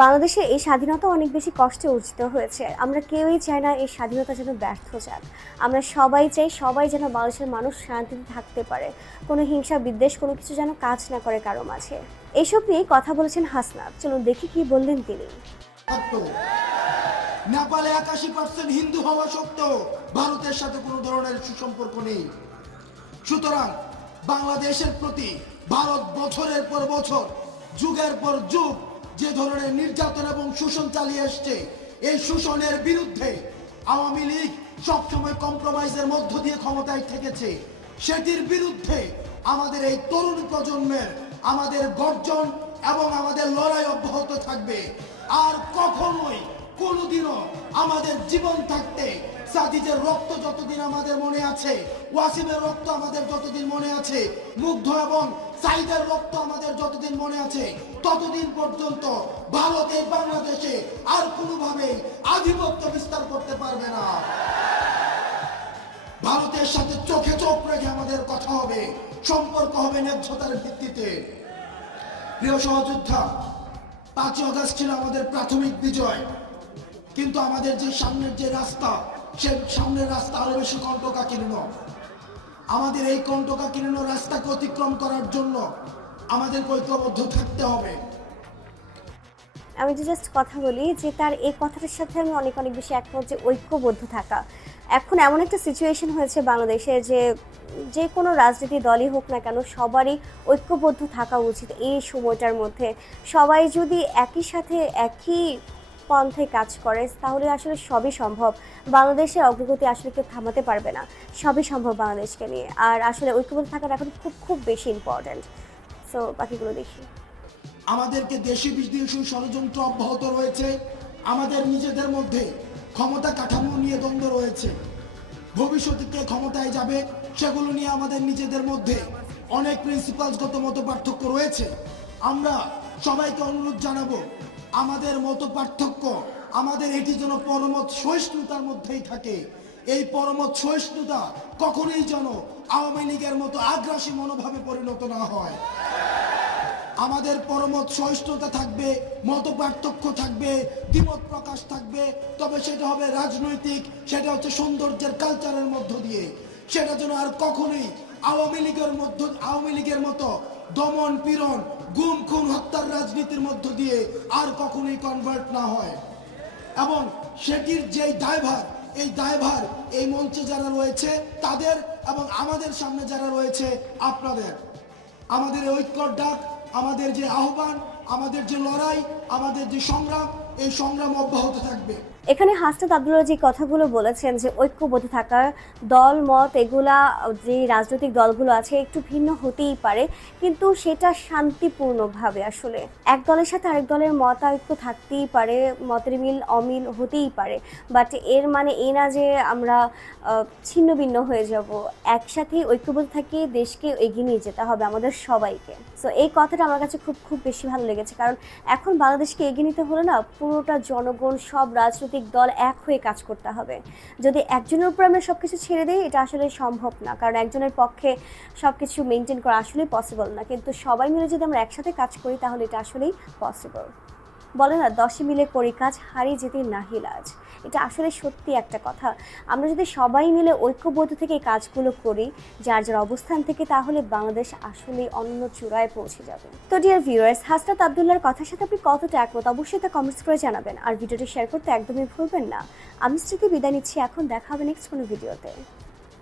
বাংলাদেশে এই স্বাধীনতা অনেক বেশি কষ্টে অর্জিত হয়েছে। আমরা কেউই চাই না এই স্বাধীনতা যেন ব্যর্থ যাক। আমরা সবাই চাই সবাই যেন বাংলাদেশের মানুষ শান্তিতে থাকতে পারে। কোনো হিংসা বিদ্বেষ কোনো কিছু যেন কাজ না করে কারো মাঝে। এইসব নিয়ে কথা বলেছেন হাসনাত। চলুন দেখি কি বললেন তিনি। নেপালে 81% হিন্দু হওয়া সত্ত্বেও ভারতের সাথে কোনো ধরনের সুসম্পর্ক নেই। সুতরাং বাংলাদেশের প্রতি ভারত বছরের পর বছর যুগের পর যুগ যে ধরনের নির্যাতন এবং শোষণ চালিয়ে আসছে, এই শোষণের বিরুদ্ধে আওয়ামী লীগ সবসময় কম্প্রোমাইজের মধ্য দিয়ে ক্ষমতায় থেকেছে। সেটির বিরুদ্ধে আমাদের এই তরুণ প্রজন্মের আমাদের গর্জন এবং আমাদের লড়াই অব্যাহত থাকবে। আর কখনোই কোনোদিনও আমাদের জীবন থাকতে সাদিজের রক্ত যতদিন আমাদের মনে আছে, ওয়াসিমের রক্ত আমাদের যতদিন মনে আছে, মুগ্ধ এবং সাইদের রক্ত আমাদের যতদিন মনে আছে, ততদিন পর্যন্ত ভারত এই বাংলাদেশে আর কোনোভাবেই আধিপত্য বিস্তার করতে পারবে না। ভারতের সাথে চোখে চোখ রেখে আমাদের কথা হবে, সম্পর্ক হবে ন্যায্যতার ভিত্তিতে। প্রিয় সহযোদ্ধা, 5ই আগস্ট ছিল আমাদের প্রাথমিক বিজয়, কিন্তু আমাদের যে সামনের যে রাস্তা, সে সামনের রাস্তা আরো বেশি কণ্টকাকীর্ণ। আমাদের এই কণ্টকাকীর্ণ রাস্তাকে অতিক্রম করার জন্য আমাদের ঐক্যবদ্ধ থাকতে হবে। আমি যে জাস্ট কথা বলি যে তার এই কথাটার সাথে আমি অনেক অনেক বেশি একমত যে ঐক্যবদ্ধ থাকা। এখন এমন একটা সিচুয়েশন হয়েছে বাংলাদেশে যে যে কোনো রাজনীতি দলই হোক না কেন সবারই ঐক্যবদ্ধ থাকা উচিত। এই সময়টার মধ্যে সবাই যদি একই সাথে একই পন্থায় কাজ করে তাহলে আসলে সবই সম্ভব। বাংলাদেশের অগ্রগতি আসলে কেউ থামাতে পারবে না, সবই সম্ভব বাংলাদেশকে নিয়ে। আর আসলে ঐক্যবদ্ধ থাকাটা এখন খুব খুব বেশি ইম্পর্ট্যান্ট। সো বাকিগুলো দেখি। আমাদেরকে দেশি বিদেশি ষড়যন্ত্র অব্যাহত রয়েছে, আমাদের নিজেদের মধ্যে ক্ষমতা কাঠামো নিয়ে দ্বন্দ্ব রয়েছে। ভবিষ্যতে কে ক্ষমতায় যাবে সেগুলো নিয়ে আমাদের নিজেদের মধ্যে অনেক প্রিন্সিপালসগত মত পার্থক্য রয়েছে। আমরা সবাইকে অনুরোধ জানাবো, আমাদের মত পার্থক্য আমাদের এটি যেন পরমত সহিষ্ণুতার মধ্যেই থাকে। এই পরমত সহিষ্ণুতা কখনোই যেন আওয়ামী লীগের মতো আগ্রাসী মনোভাবে পরিণত না হয়। আমাদের পরমত সহিষ্ণুতা থাকবে, মত পার্থক্য থাকবে, দ্বিমত প্রকাশ থাকবে, তবে সেটা হবে রাজনৈতিক, সেটা হচ্ছে সৌন্দর্যের কালচারের মধ্য দিয়ে। সেটা যেন আর কখনোই আওয়ামী লীগের মতো দমন পীড়ন গুম খুন হত্যার রাজনীতির মধ্য দিয়ে আর কখনোই কনভার্ট না হয়। এবং সেটির যেই দায়ভার, এই দায়ভার এই মঞ্চে যারা রয়েছে তাদের এবং আমাদের সামনে যারা রয়েছে আপনাদের। আমাদের ঐক্যর ডাক, আমাদের যে আহ্বান, আমাদের যে লড়াই, আমাদের যে সংগ্রাম, এই সংগ্রাম অব্যাহত থাকবে। এখানে হাসনাত আব্দুল্লাহ যে কথাগুলো বলেছেন যে ঐক্যবদ্ধ থাকার দল মত এগুলা যে রাজনৈতিক দলগুলো আছে একটু ভিন্ন হতেই পারে, কিন্তু সেটা শান্তিপূর্ণভাবে। আসলে এক দলের সাথে আরেক দলের মতানৈক্য থাকতেই পারে, মতের মিল অমিল হতেই পারে, বাট এর মানে এই না যে আমরা ছিন্ন ভিন্ন হয়ে যাব। একসাথেই ঐক্যবদ্ধ থাকি, দেশকে এগিয়ে নিয়ে যেতে হবে আমাদের সবাইকে। সো এই কথাটা আমার কাছে খুব খুব বেশি ভালো লেগেছে, কারণ এখন বাংলাদেশকে এগিয়ে নিতে হলে না পুরোটা জনগণ সব রাজনৈতিক দল এক হয়ে কাজ করতে হবে। যদি একজনের উপর আমরা সব কিছু ছেড়ে দিই এটা আসলে সম্ভব না, কারণ একজনের পক্ষে সব কিছু মেনটেন করা আসলেই পসিবল না। কিন্তু সবাই মিলে যদি আমরা একসাথে কাজ করি তাহলে এটা আসলেই পসিবল। বলে না 10 মিলে করি কাজ, হারিয়ে যেতে নাহি লাজ। এটা আসলে সত্যি একটা কথা। আমরা যদি সবাই মিলে ঐক্যবদ্ধ থেকে এই কাজগুলো করি যার যার অবস্থান থেকে, তাহলে বাংলাদেশ আসলে অন্য চূড়ায় পৌঁছে যাবে। তো ডিয়ার ভিউয়ার্স, হাসনাত আব্দুল্লাহর কথার সাথে আপনি কতটা একমত অবশ্যই তা কমেন্টস করে জানাবেন। আর ভিডিওটি শেয়ার করতে একদমই ভুলবেন না। আমি স্মৃতি বিদায় নিচ্ছি, এখন দেখা হবে নেক্সট কোনো ভিডিওতে।